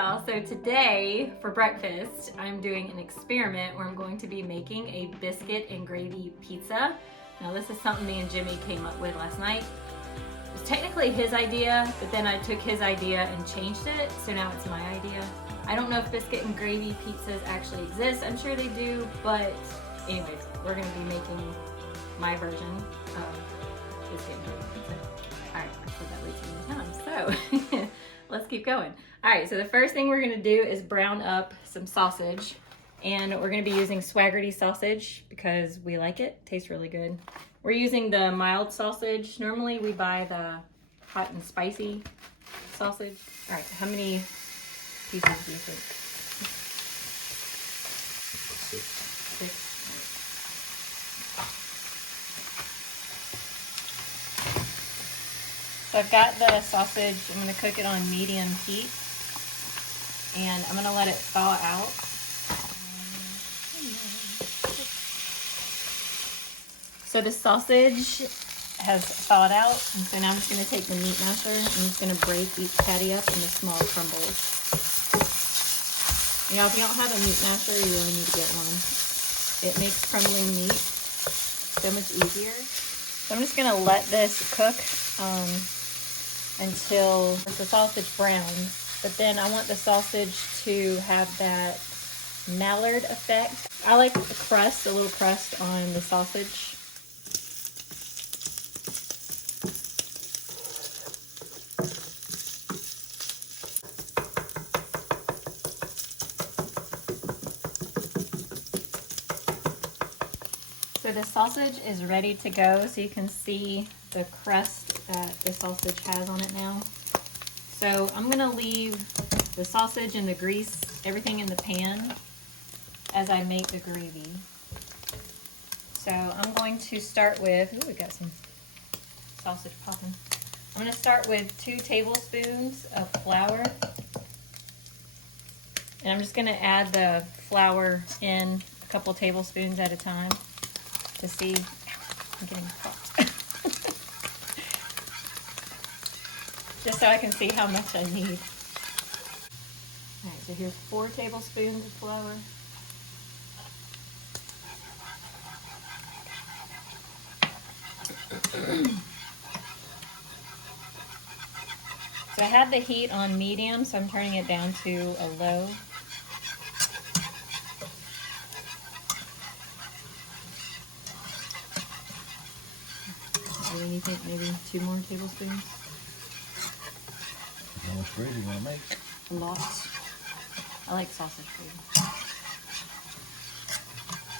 y'all, so today for breakfast I'm doing an experiment where I'm going to be making a biscuit and gravy pizza. Now this is something me and Jimmy came up with last night. It was technically his idea, but then I took his idea and changed it, so now it's my idea. I don't know if biscuit and gravy pizzas actually exist. I'm sure they do, but anyways, we're gonna be making my version of biscuit and gravy pizza. All right, I said that way too many times, so let's keep going. All right, so the first thing we're gonna do is brown up some sausage, and we're gonna be using Swaggerty sausage because we like it. Tastes really good. We're using the mild sausage. Normally we buy the hot and spicy sausage. All right, how many pieces do you think? Six. So I've got the sausage, I'm gonna cook it on medium heat, and I'm gonna let it thaw out. So the sausage has thawed out, and so now I'm just gonna take the meat masher and I'm just gonna break each patty up into small crumbles. You know, if you don't have a meat masher, you really need to get one. It makes crumbling meat so much easier. So I'm just gonna let this cook until the sausage browns, but then I want the sausage to have that mallard effect. I like the crust, a little crust on the sausage. So the sausage is ready to go, so you can see the crust that the sausage has on it now. So I'm gonna leave the sausage and the grease, everything in the pan as I make the gravy. So I'm going to start with, ooh, we got some sausage popping. I'm gonna start with 2 tablespoons of flour. And I'm just gonna add the flour in a couple tablespoons at a time to see, I'm getting popped. Just so I can see how much I need. All right, so here's 4 tablespoons of flour. So I have the heat on medium, so I'm turning it down to a low. What do you think, maybe 2 more tablespoons? How much gravy you want to make? A lot. I like sausage gravy.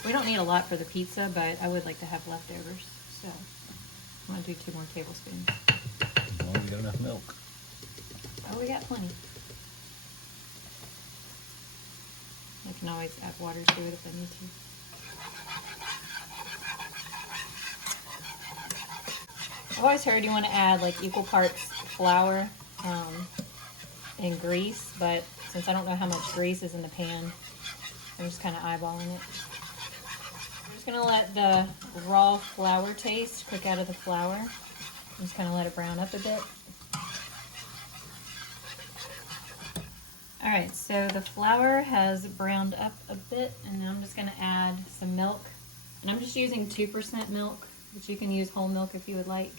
We don't need a lot for the pizza, but I would like to have leftovers. So I'm going to do 2 more tablespoons. As long as you got enough milk. Oh, we got plenty. I can always add water to it if I need to. I've always heard you want to add like equal parts flour and grease, but since I don't know how much grease is in the pan, I'm just kind of eyeballing it. I'm just going to let the raw flour taste cook out of the flour. I'm just going to let it brown up a bit. Alright, so the flour has browned up a bit, and then I'm just going to add some milk. And I'm just using 2% milk, but you can use whole milk if you would like.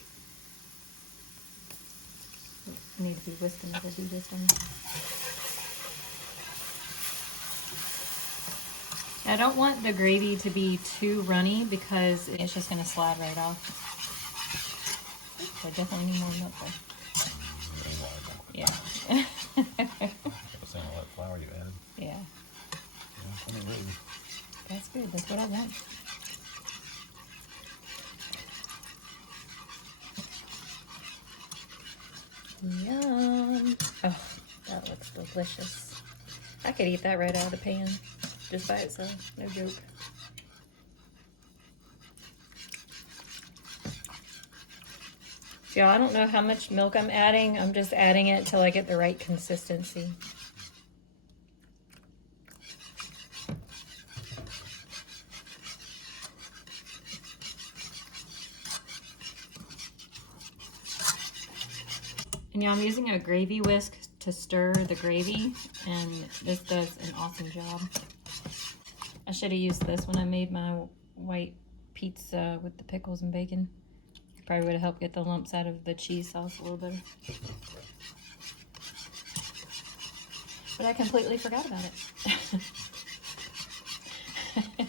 I need to be whisking as I do this one. I don't want the gravy to be too runny because it's just going to slide right off. I definitely need more milk though. Yeah. Saying all that flour you added. Yeah. I mean, really. That's good. That's what I want. Yum. Oh, that looks delicious. I could eat that right out of the pan, just by itself. No joke. So y'all, I don't know how much milk I'm adding. I'm just adding it till I get the right consistency. And yeah, I'm using a gravy whisk to stir the gravy, and this does an awesome job. I should have used this when I made my white pizza with the pickles and bacon. Probably would have helped get the lumps out of the cheese sauce a little better. But I completely forgot about it.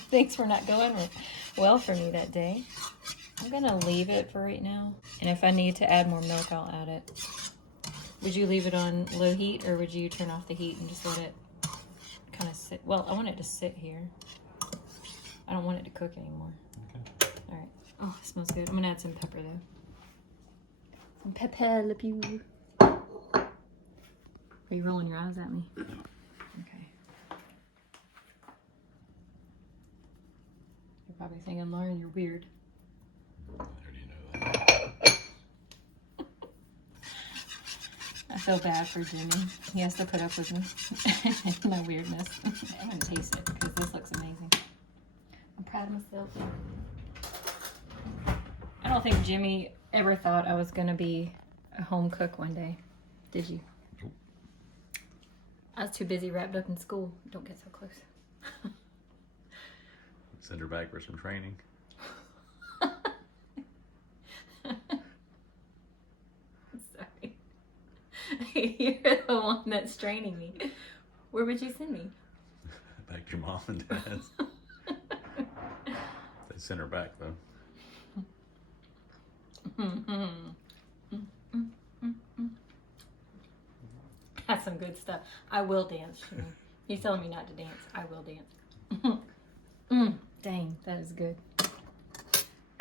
Things were not going well for me that day. I'm gonna leave it for right now. And if I need to add more milk, I'll add it. Would you leave it on low heat, or would you turn off the heat and just let it kind of sit? Well, I want it to sit here. I don't want it to cook anymore. Okay. All right. Oh, it smells good. I'm gonna add some pepper though. Some pepper le pew. Are you rolling your eyes at me? No. Okay. You're probably thinking, Lauren, you're weird. I already know that. I feel bad for Jimmy. He has to put up with me. My weirdness. I'm gonna taste it because this looks amazing. I'm proud of myself. I don't think Jimmy ever thought I was gonna be a home cook one day. Did you? Nope. I was too busy wrapped up in school. Don't get so close. Send her back for some training. Sorry. You're the one that's training me. Where would you send me? Back to your mom and dad's. They sent her back though. That's some good stuff. I will dance, Jimmy. He's telling me not to dance. I will dance. Dang, that is good. All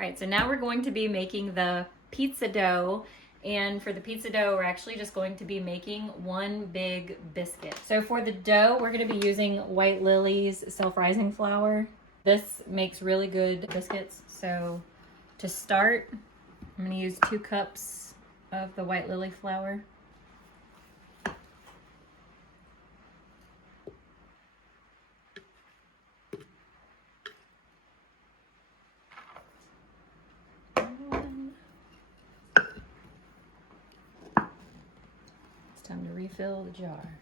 right, so now we're going to be making the pizza dough. And for the pizza dough, we're actually just going to be making one big biscuit. So for the dough, we're going to be using White Lily's self-rising flour. This makes really good biscuits. So to start, I'm going to use 2 cups of the White Lily flour. It's time to refill the jar.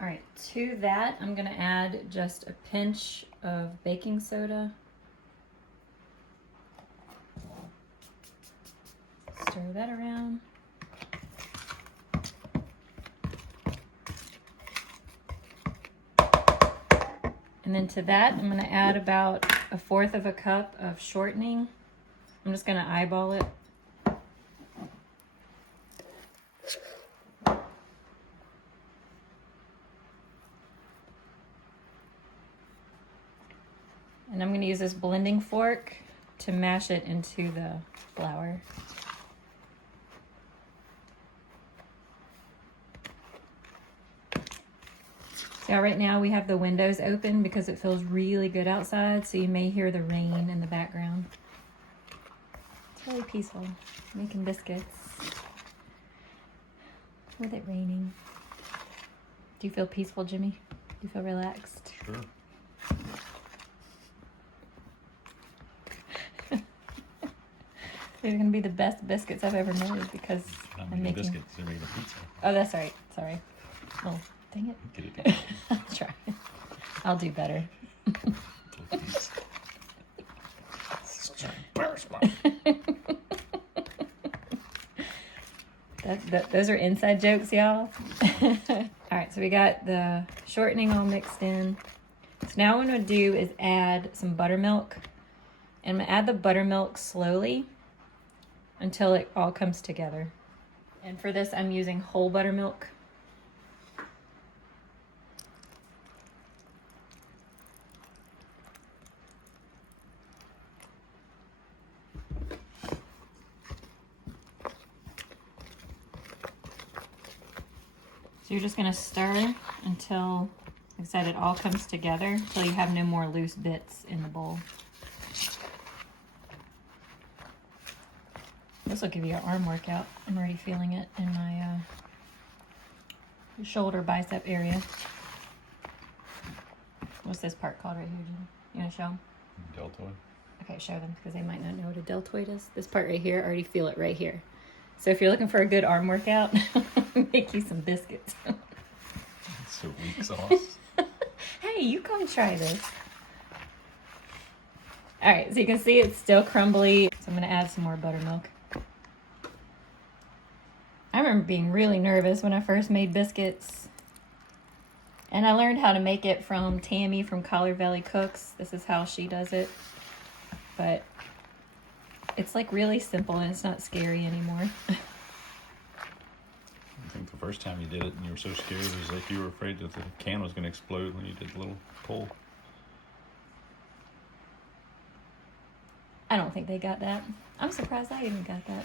All right, to that, I'm gonna add just a pinch of baking soda. Stir that around. And then to that, I'm gonna add about 1/4 cup of shortening. I'm just gonna eyeball it. And I'm gonna use this blending fork to mash it into the flour. So right now we have the windows open because it feels really good outside, so you may hear the rain in the background. It's really peaceful, making biscuits with it raining. Do you feel peaceful, Jimmy? Do you feel relaxed? Sure. These are gonna be the best biscuits I've ever made because I'm making biscuits. They're making a pizza. Oh, that's right. Sorry. Oh, dang it. Get it together. I'll try. I'll do better. Those are inside jokes, y'all. All right, so we got the shortening all mixed in. So now what I'm gonna do is add some buttermilk. And I'm gonna add the buttermilk slowly until it all comes together. And for this, I'm using whole buttermilk. So you're just gonna stir until, like I said, it all comes together until you have no more loose bits in the bowl. This will give you an arm workout. I'm already feeling it in my shoulder bicep area. What's this part called right here, Jimmy? You want to show them? Deltoid. Okay, show them because they might not know what a deltoid is. This part right here, I already feel it right here. So if you're looking for a good arm workout, make you some biscuits. It's so weak sauce. Hey, you come try this. All right, so you can see it's still crumbly. So I'm gonna add some more buttermilk. I remember being really nervous when I first made biscuits. And I learned how to make it from Tammy from Collar Valley Cooks. This is how she does it. But it's like really simple and it's not scary anymore. I think the first time you did it and you were so scared, it was like you were afraid that the can was going to explode when you did the little pull. I don't think they got that. I'm surprised I even got that.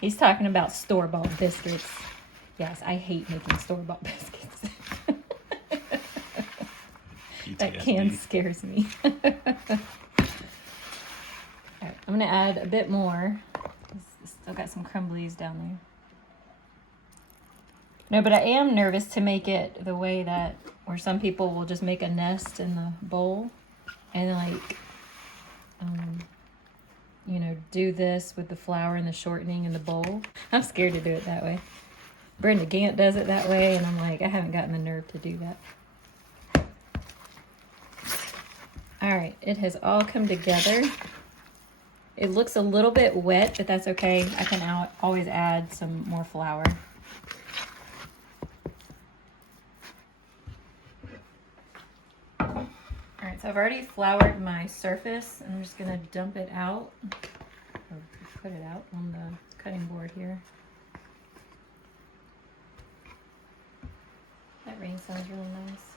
He's talking about store-bought biscuits. Yes, I hate making store-bought biscuits. That can scares me. All right, I'm gonna add a bit more. Still got some crumblies down there. No, but I am nervous to make it the way that, where some people will just make a nest in the bowl and like, you know, do this with the flour and the shortening in the bowl. I'm scared to do it that way. Brenda Gant does it that way, and I'm like, I haven't gotten the nerve to do that. All right, it has all come together. It looks a little bit wet, but that's okay. I can always add some more flour. All right, so I've already floured my surface. I'm just gonna dump it out, or put it out on the cutting board here. That rain sounds really nice.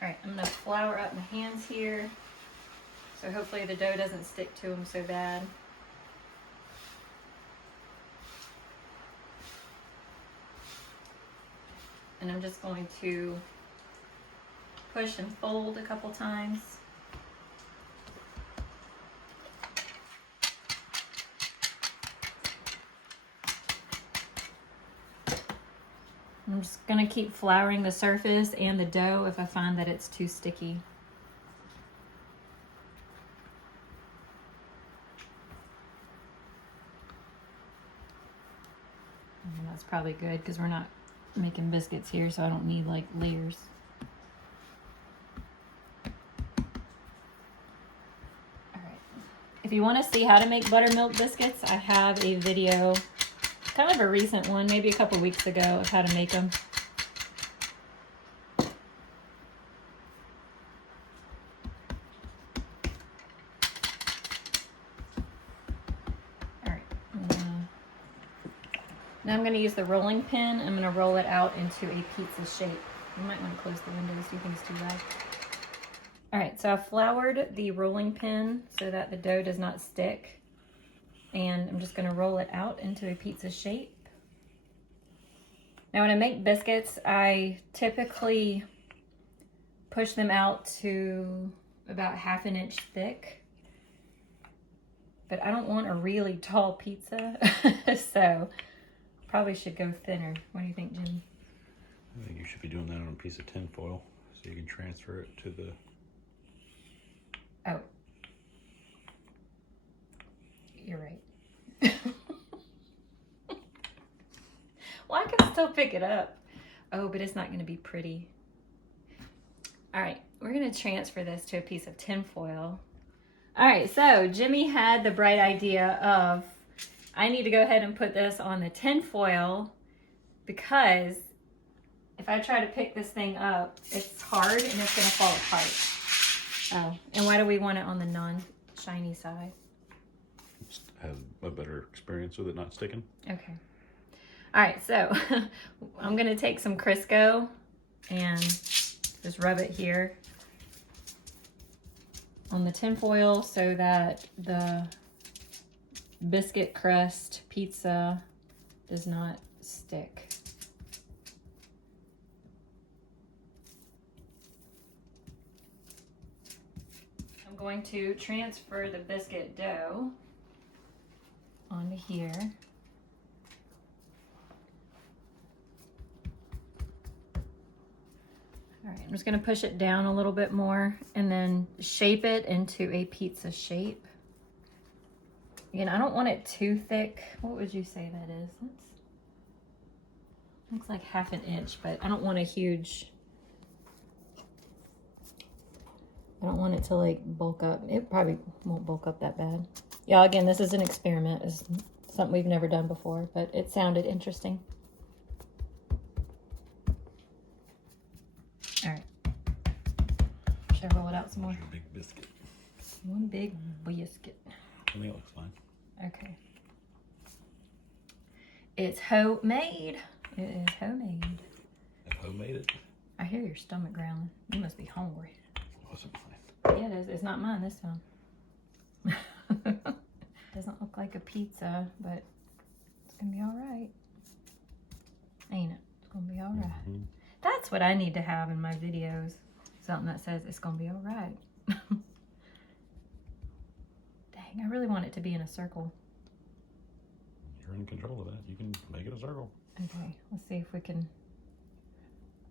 All right, I'm gonna flour up my hands here. So hopefully the dough doesn't stick to them so bad. And I'm just going to push and fold a couple times. I'm just gonna keep flouring the surface and the dough if I find that it's too sticky. And that's probably good because we're not making biscuits here, so I don't need like layers. All right. If you want to see how to make buttermilk biscuits, I have a video, kind of a recent one, maybe a couple weeks ago, of how to make them. All right. Now I'm going to use the rolling pin. I'm going to roll it out into a pizza shape. You might want to close the windows. Do you think it's too loud? All right, so I've floured the rolling pin so that the dough does not stick. And I'm just going to roll it out into a pizza shape. Now when I make biscuits, I typically push them out to about 1/2 inch thick. But I don't want a really tall pizza, so probably should go thinner. What do you think, Jimmy? I think you should be doing that on a piece of tin foil so you can transfer it to the... Oh. You're right. Well, I can still pick it up. Oh, but it's not going to be pretty. All right, we're going to transfer this to a piece of tin foil. All right, so Jimmy had the bright idea of, I need to go ahead and put this on the tin foil because if I try to pick this thing up, it's hard and it's going to fall apart. Oh, and why do we want it on the non-shiny side? Just have a better experience with it not sticking. Okay. All right, so I'm gonna take some Crisco and just rub it here on the tin foil so that the biscuit crust pizza does not stick. I'm going to transfer the biscuit dough onto here. I'm just gonna push it down a little bit more and then shape it into a pizza shape. Again, I don't want it too thick. What would you say that is? Looks like 1/2 inch, but I don't want a huge, I don't want it to like bulk up. It probably won't bulk up that bad. Yeah, again, this is an experiment. It's something we've never done before, but it sounded interesting. All right. Should I roll it out some more? Big biscuit. One big biscuit. I think it looks fine. Okay. It's homemade. It is homemade. If Ho made it, I hear your stomach growling. You must be hungry. it wasn't fine. Yeah, it is. It's not mine this time. Doesn't look like a pizza, but it's gonna be all right. Ain't it? It's gonna be all right. Mm-hmm. That's what I need to have in my videos. Something that says it's gonna be all right. Dang, I really want it to be in a circle. You're in control of that. You can make it a circle. Okay, let's see if we can.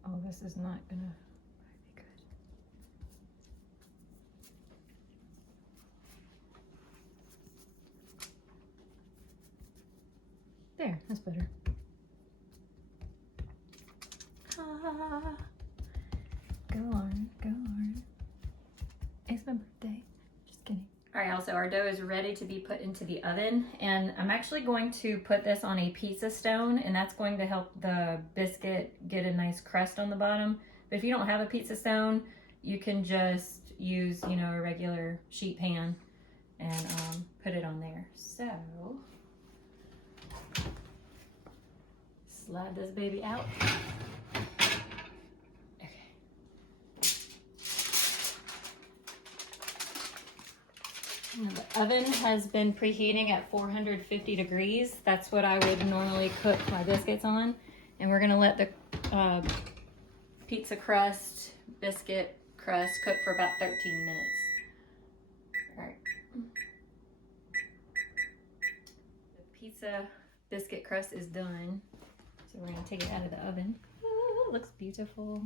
Oh, this is not gonna be good. There, that's better. Ah, go on, go on. It's my birthday. Just kidding. All right, also our dough is ready to be put into the oven, and I'm actually going to put this on a pizza stone, and that's going to help the biscuit get a nice crust on the bottom. But if you don't have a pizza stone, you can just use, you know, a regular sheet pan and put it on there. So, slide this baby out. The oven has been preheating at 450 degrees. That's what I would normally cook my biscuits on. And we're gonna let the pizza crust, biscuit crust cook for about 13 minutes. All right. The pizza biscuit crust is done. So we're gonna take it out of the oven. Ooh, it looks beautiful.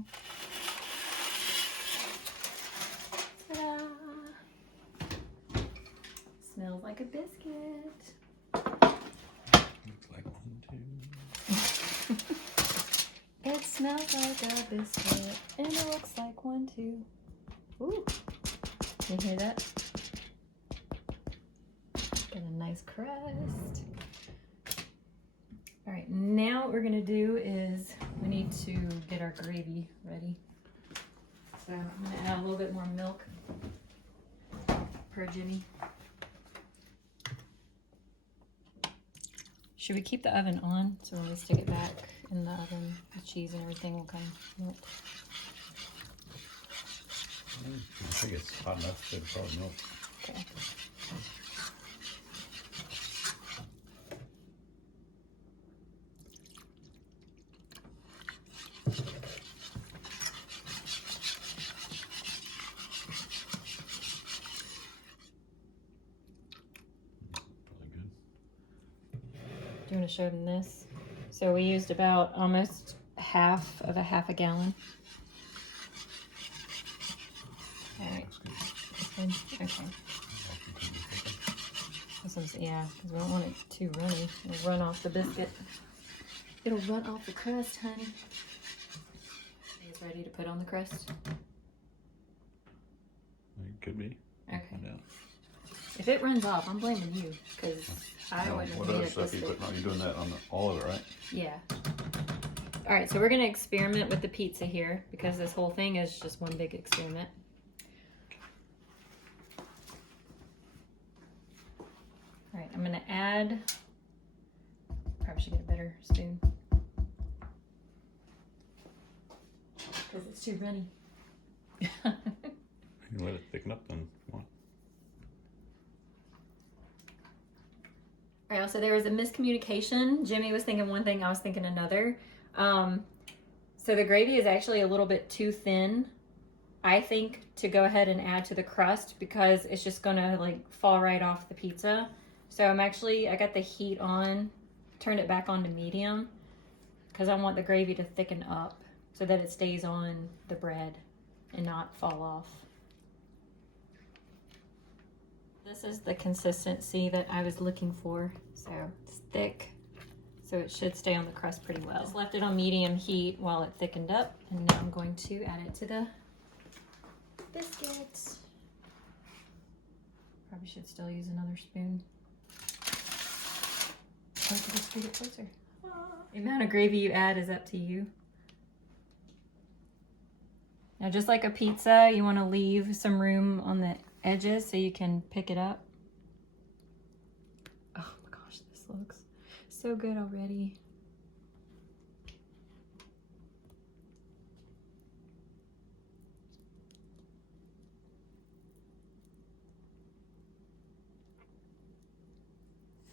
Ta-da! Smells like a biscuit. Looks like 1, 2. It smells like a biscuit, and it looks like 1, 2. Ooh, can you hear that? Got a nice crust. All right, now what we're gonna do is we need to get our gravy ready. So I'm gonna add a little bit more milk per Jimmy. Should we keep the oven on so when we stick it back in the oven, the cheese and everything will come melt? I think it's hot enough to probably melt. Okay. Do you want to show them this? So we used about almost half a gallon. All right. Okay. This one's, yeah, because we don't want it too runny. It'll run off the biscuit. It'll run off the crust, honey. It's ready to put on the crust. It could be. Okay. Yeah. If it runs off, I'm blaming you because I wouldn't have What made other it stuff this you thick. putting on? You doing that on all of it, right? Yeah. All right, so we're gonna experiment with the pizza here because this whole thing is just one big experiment. All right, I'm gonna add, probably should get a better spoon because it's too runny. You let it thicken up then. What? All right, so there was a miscommunication. Jimmy was thinking one thing, I was thinking another. So the gravy is actually a little bit too thin, I think, to go ahead and add to the crust because it's just gonna like fall right off the pizza. So I got the heat on, turned it back on to medium because I want the gravy to thicken up. so that it stays on the bread and not fall off. This is the consistency that I was looking for. So it's thick, so it should stay on the crust pretty well. Just left it on medium heat while it thickened up, and now I'm going to add it to the biscuits. Probably should still use another spoon. Or to just scoot it closer. The amount of gravy you add is up to you. Now, just like a pizza, you want to leave some room on the edges so you can pick it up. Oh my gosh, this looks so good already.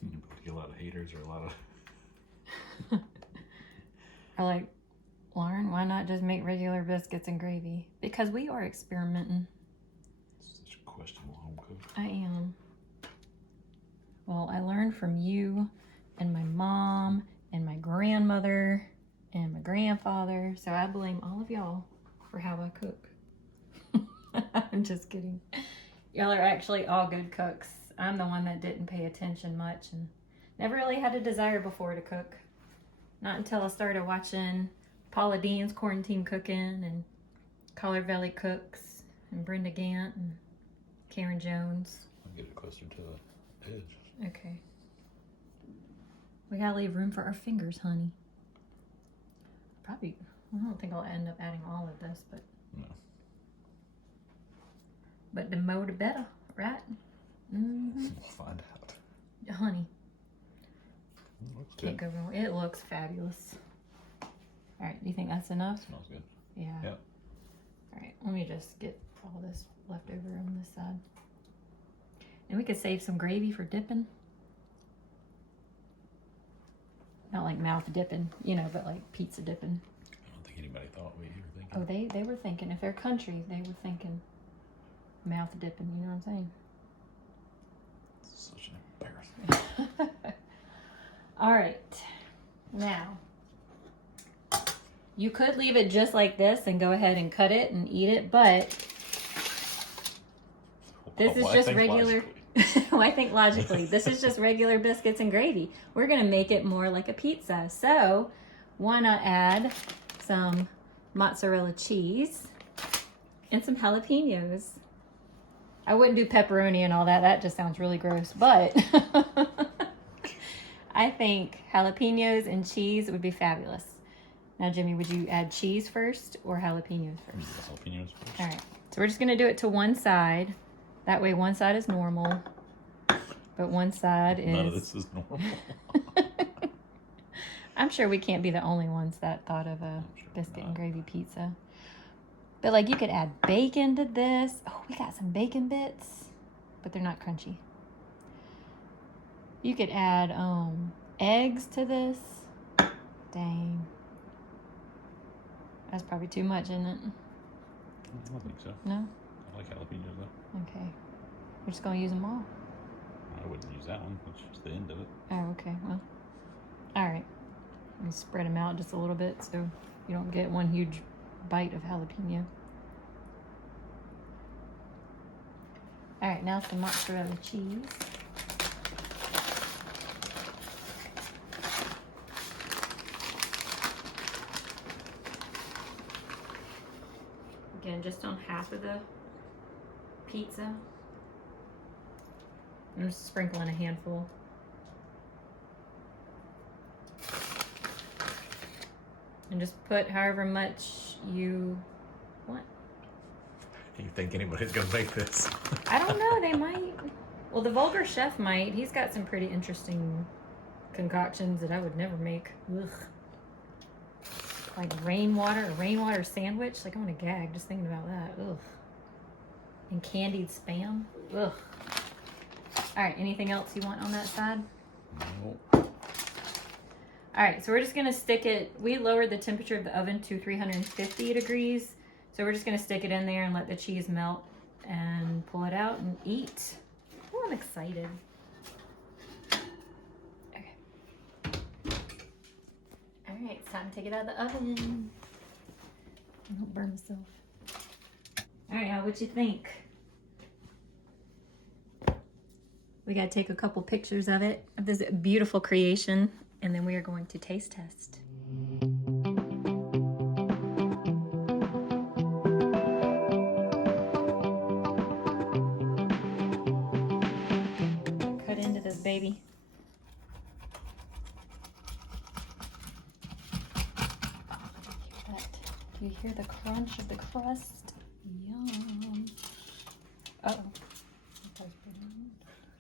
You probably get a lot of haters or a lot of... Are like, Lauren, why not just make regular biscuits and gravy? Because we are experimenting. Such a questionable home cook. I am. Well, I learned from you and my mom and my grandmother and my grandfather, so I blame all of y'all for how I cook. I'm just kidding. Y'all are actually all good cooks. I'm the one that didn't pay attention much and never really had a desire before to cook. Not until I started watching Paula Dean's Quarantine Cooking and Collard Valley Cooks and Brenda Gant and Karen Jones. I'll get it closer to the edge. Okay. We gotta leave room for our fingers, honey. Probably, I don't think I'll end up adding all of this, but... No. But the more the better, right? Mm-hmm. We'll find out. Honey. Looks Can't good. go wrong. It looks fabulous. All right, do you think that's enough? Smells good. Yeah. Yep. All right, let me just get all this left over on this side. And we could save some gravy for dipping. Not like mouth dipping, you know, but like pizza dipping. I don't think anybody thought we were thinking. Oh, they were thinking. If they're country, they were thinking mouth dipping, you know what I'm saying? It's such an embarrassment. All right, now you could leave it just like this and go ahead and cut it and eat it, but this is just regular. Well, I think logically, this is just regular biscuits and gravy. We're gonna make it more like a pizza. So why not add some mozzarella cheese and some jalapenos? I wouldn't do pepperoni and all that. That just sounds really gross, but I think jalapenos and cheese would be fabulous. Now, Jimmy, would you add cheese first or jalapenos first? Jalapenos first. All right, so we're just gonna do it to one side. That way one side is normal, but one side is... None of this is normal. I'm sure we can't be the only ones that thought of a sure biscuit not. and gravy pizza. But like you could add bacon to this. Oh, we got some bacon bits, but they're not crunchy. You could add eggs to this. Dang. That's probably too much, isn't it? I don't think so. No? I like jalapenos though. Okay. We're just going to use them all. I wouldn't use that one. That's just the end of it. Oh, okay. Well, all right. Let me spread them out just a little bit so you don't get one huge bite of jalapeno. All right, now some mozzarella cheese. Again, just on half of the pizza. I'm just sprinkling a handful. And just put however much you want. Do you think anybody's gonna make this? I don't know, they might. Well, the vulgar chef might. He's got some pretty interesting concoctions that I would never make. Ugh. Like a rainwater sandwich. Like, I'm gonna gag just thinking about that. Ugh. And candied Spam. Ugh. All right, anything else you want on that side? No. All right, so we're just gonna stick it. We lowered the temperature of the oven to 350 degrees. So we're just gonna stick it in there and let the cheese melt and pull it out and eat. Oh, I'm excited. Okay. All right, it's time to take it out of the oven. I don't burn myself. All right, Al, what you think? We gotta take a couple pictures of it, of this beautiful creation, and then we are going to taste test. Cut into this baby. Do you hear the crunch of the crust? Yum. Uh-oh.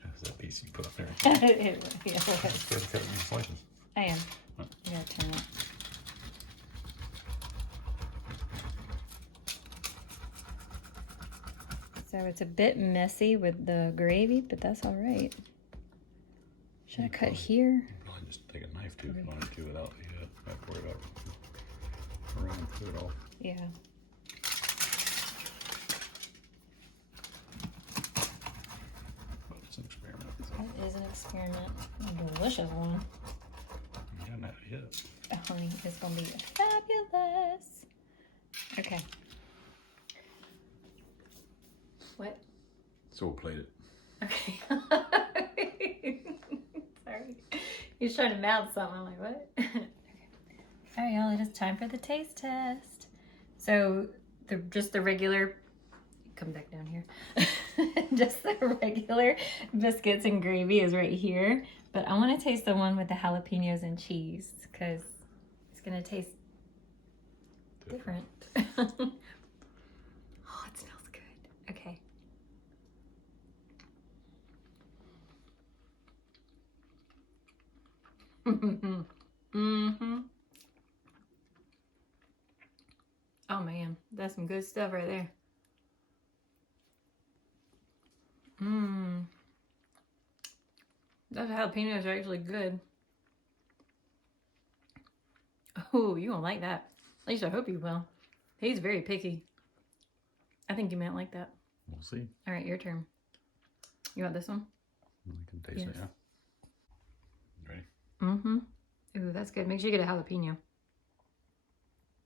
That's that piece you put up there. Yeah, Cut it in slices. I am. You gotta turn it. So it's a bit messy with the gravy, but that's all right. Should I cut here? Probably just take a knife too if you wanted to without the have to worry about running through it all. Yeah. But it's an experiment. That is an experiment. A delicious one. Yeah, not yet. Oh, honey, it's gonna be fabulous. Okay. What? So we'll plate it. Okay. Sorry. He's trying to mouth something. I'm like, what? Okay. All right, y'all, it is time for the taste test. So, just the regular, come back down here. Just the regular biscuits and gravy is right here. But I want to taste the one with the jalapenos and cheese because it's going to taste different. Oh, it smells good. Okay. Mm-hmm. Oh man, that's some good stuff right there. Mmm. Those jalapenos are actually good. Oh, you won't like that. At least I hope you will. He's very picky. I think you might like that. We'll see. All right, your turn. You want this one? We can taste it, yeah. Ready? Mm-hmm. Ooh, that's good. Make sure you get a jalapeno.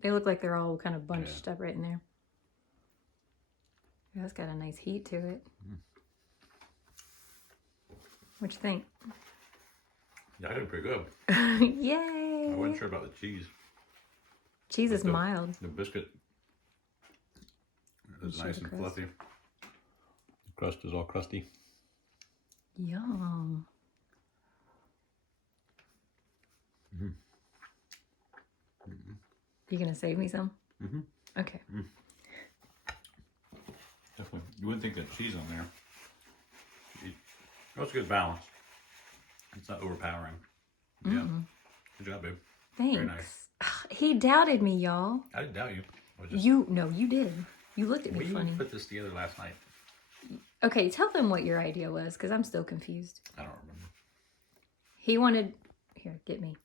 They look like they're all kind of bunched up right in there. That's got a nice heat to it. Mm. What you think? Yeah, I got it pretty good. Yay! I wasn't sure about the cheese. Cheese is mild. The biscuit is nice and fluffy. The crust is all crusty. Yum. Mm-hmm. Mm-hmm. You gonna save me some? Mm-hmm. Okay. Mm. Definitely. You wouldn't think that cheese on there. That's a good balance. It's not overpowering. Yeah. Good job, babe. Thanks. Very nice. He doubted me, y'all. I didn't doubt you. No, you did. You looked at me funny. We put this together last night. Okay, tell them what your idea was, because I'm still confused. I don't remember. He wanted... Here, get me.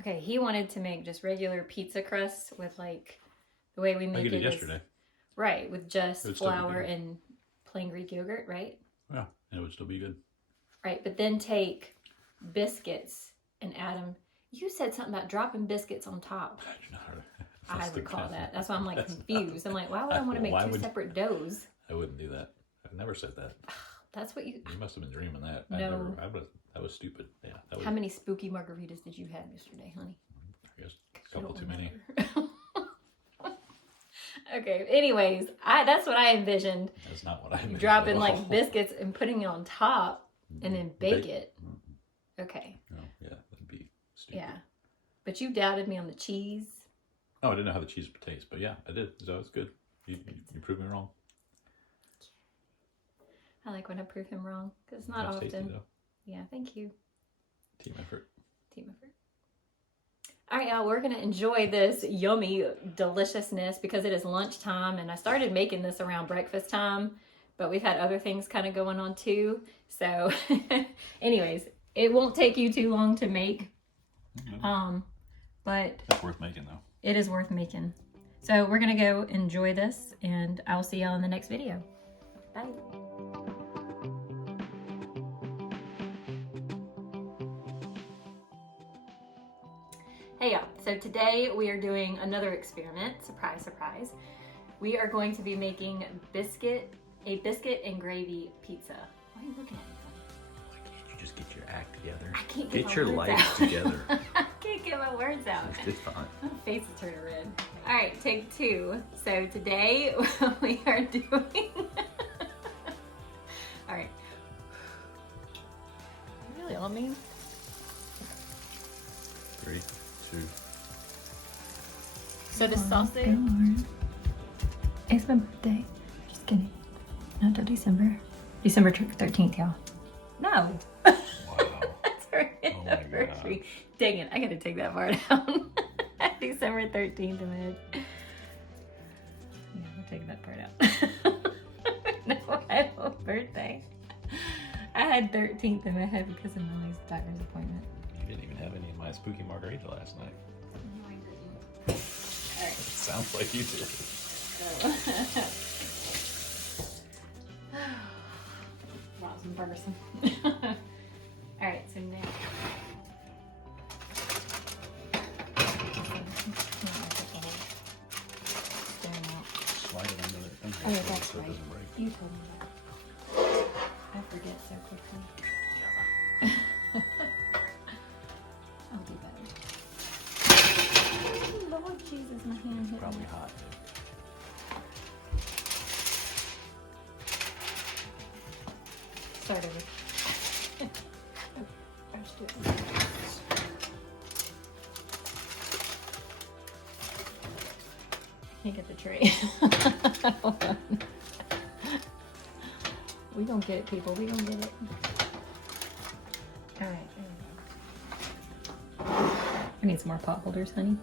Okay, he wanted to make just regular pizza crust with, like, the way we make it yesterday. Right, with just flour and plain Greek yogurt, right? Yeah, and it would still be good. Right, but then take biscuits and add them. You said something about dropping biscuits on top. I recall that. That's why I'm like confused. I'm like, why would I want to make two separate doughs? I wouldn't do that. I never said that. That's what you... You must have been dreaming that. No. That was stupid. Yeah. That was... How many spooky margaritas did you have yesterday, honey? I guess a couple too many. Okay, anyways, that's what I envisioned. That's not what I envisioned. Dropping like biscuits and putting it on top and then bake it. Okay. Oh, yeah, that'd be stupid. Yeah. But you doubted me on the cheese. Oh, I didn't know how the cheese would taste, but yeah, I did. So it's good. You proved me wrong. I like when I prove him wrong, because it's not often. Tasty, though. Yeah, thank you. Team effort. Team effort. All right, y'all, we're going to enjoy this yummy deliciousness because it is lunchtime, and I started making this around breakfast time, but we've had other things kind of going on too. So anyways, it won't take you too long to make. Mm-hmm. But it's worth making though. It is worth making. So we're going to go enjoy this, and I'll see y'all in the next video. Bye. Hey y'all, so today we are doing another experiment, surprise, surprise. We are going to be making a biscuit and gravy pizza. Why are you looking at me? Why can't you just get your act together? I can't Get my your words life out. together. I can't get my words out. It's fine. My face is turning red. All right, take two. So today we are doing, all right. You really on me? 3, 2. So the sausage. It's my birthday. Just kidding. Not till December. December 13th, y'all. No. Wow. That's our Oh my anniversary. Dang it, I gotta take that part out. December 13th in my head. Yeah, we're taking that part out. No, I have a birthday. I had 13th in my head because of Millie's doctor's appointment. You didn't even have any of my spooky margarita last night. No, I didn't. Alright. Sounds like you did. Wow, some Ferguson. Alright, so now. Slide it under the Oh, yeah, that's so it right. doesn't break. You told me that. I forget so quickly. I'll do better. Oh, Lord Jesus, my hand hit Probably me. hot. Start over. I can't get the tray. Hold on. We gonna get it, people. We gonna get it. All right. There we go. I need some more pot holders, honey.